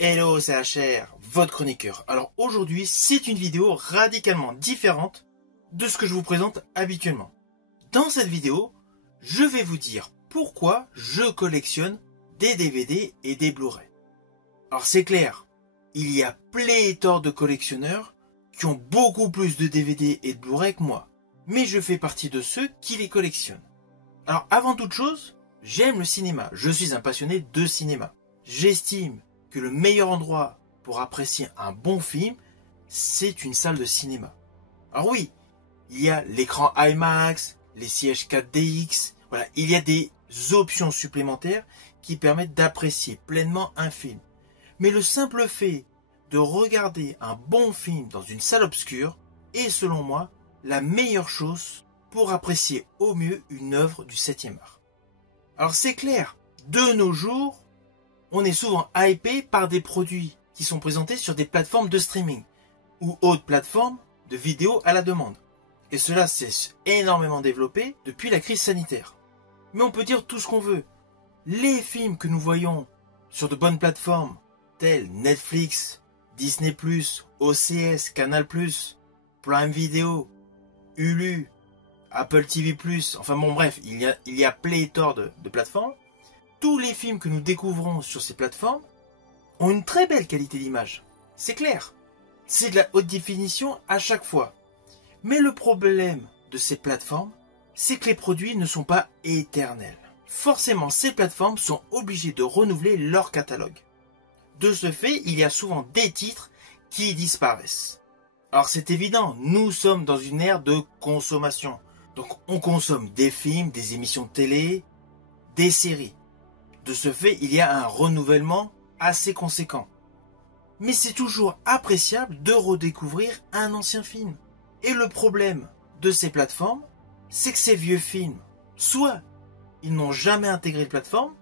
Hello, c'est HR, votre chroniqueur. Alors aujourd'hui, c'est une vidéo radicalement différente de ce que je vous présente habituellement. Dans cette vidéo, je vais vous dire pourquoi je collectionne des DVD et des Blu-ray. Alors c'est clair, il y a pléthore de collectionneurs qui ont beaucoup plus de DVD et de Blu-ray que moi. Mais je fais partie de ceux qui les collectionnent. Alors avant toute chose, j'aime le cinéma. Je suis un passionné de cinéma. J'estime que le meilleur endroit pour apprécier un bon film, c'est une salle de cinéma. Alors oui, il y a l'écran IMAX, les sièges 4DX, voilà, il y a des options supplémentaires qui permettent d'apprécier pleinement un film. Mais le simple fait de regarder un bon film dans une salle obscure est selon moi la meilleure chose pour apprécier au mieux une œuvre du 7e art. Alors c'est clair, de nos jours, on est souvent hypé par des produits qui sont présentés sur des plateformes de streaming ou autres plateformes de vidéos à la demande. Et cela s'est énormément développé depuis la crise sanitaire. Mais on peut dire tout ce qu'on veut. Les films que nous voyons sur de bonnes plateformes telles Netflix, Disney+, OCS, Canal+, Prime Video, Hulu, Apple TV+, enfin bon bref, il y a pléthore de plateformes. Tous les films que nous découvrons sur ces plateformes ont une très belle qualité d'image. C'est clair. C'est de la haute définition à chaque fois. Mais le problème de ces plateformes, c'est que les produits ne sont pas éternels. Forcément, ces plateformes sont obligées de renouveler leur catalogue. De ce fait, il y a souvent des titres qui disparaissent. Alors c'est évident, nous sommes dans une ère de consommation. Donc on consomme des films, des émissions de télé, des séries. De ce fait, il y a un renouvellement assez conséquent. Mais c'est toujours appréciable de redécouvrir un ancien film. Et le problème de ces plateformes, c'est que ces vieux films, soit ils n'ont jamais intégré de plateforme,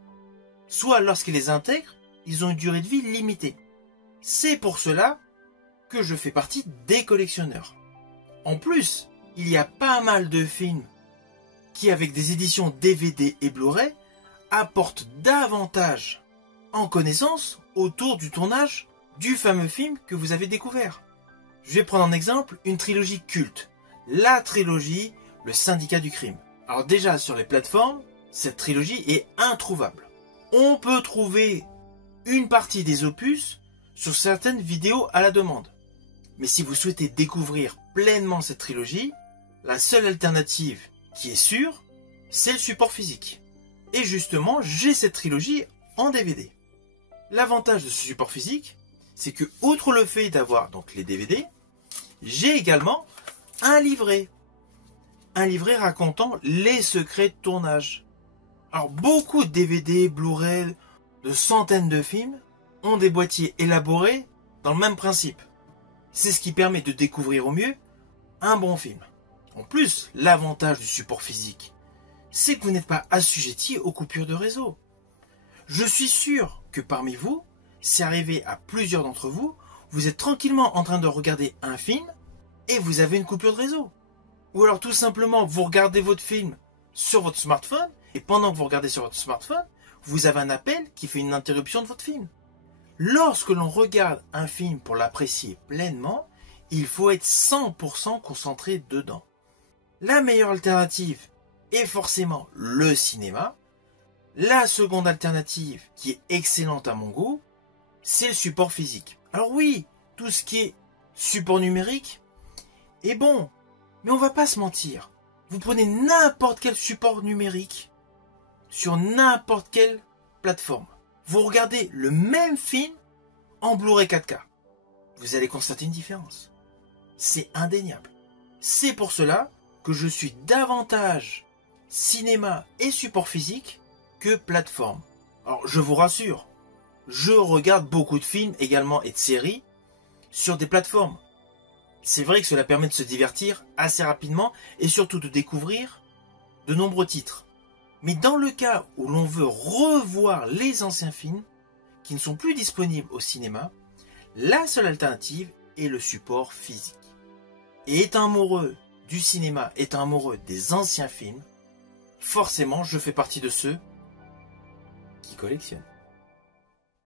soit lorsqu'ils les intègrent, ils ont une durée de vie limitée. C'est pour cela que je fais partie des collectionneurs. En plus, il y a pas mal de films qui, avec des éditions DVD et Blu-ray, apportent davantage en connaissance autour du tournage du fameux film que vous avez découvert. Je vais prendre en exemple une trilogie culte, la trilogie Le Syndicat du Crime. Alors déjà sur les plateformes, cette trilogie est introuvable. On peut trouver une partie des opus sur certaines vidéos à la demande. Mais si vous souhaitez découvrir pleinement cette trilogie, la seule alternative qui est sûre, c'est le support physique. Et justement, j'ai cette trilogie en DVD. L'avantage de ce support physique, c'est que, outre le fait d'avoir donc les DVD, j'ai également un livret. Un livret racontant les secrets de tournage. Alors, beaucoup de DVD, Blu-ray, de centaines de films ont des boîtiers élaborés dans le même principe. C'est ce qui permet de découvrir au mieux un bon film. En plus, l'avantage du support physique, c'est que vous n'êtes pas assujetti aux coupures de réseau. Je suis sûr que parmi vous, c'est arrivé à plusieurs d'entre vous, vous êtes tranquillement en train de regarder un film et vous avez une coupure de réseau. Ou alors tout simplement, vous regardez votre film sur votre smartphone et pendant que vous regardez sur votre smartphone, vous avez un appel qui fait une interruption de votre film. Lorsque l'on regarde un film pour l'apprécier pleinement, il faut être 100% concentré dedans. La meilleure alternative est forcément le cinéma. La seconde alternative, qui est excellente à mon goût, c'est le support physique. Alors oui, tout ce qui est support numérique est bon, mais on va pas se mentir. Vous prenez n'importe quel support numérique sur n'importe quelle plateforme. Vous regardez le même film en Blu-ray 4K. Vous allez constater une différence. C'est indéniable. C'est pour cela que je suis davantage cinéma et support physique que plateforme. Alors je vous rassure, je regarde beaucoup de films également et de séries sur des plateformes. C'est vrai que cela permet de se divertir assez rapidement et surtout de découvrir de nombreux titres. Mais dans le cas où l'on veut revoir les anciens films qui ne sont plus disponibles au cinéma, la seule alternative est le support physique. Et étant amoureux du cinéma, étant amoureux des anciens films, forcément je fais partie de ceux qui collectionnent.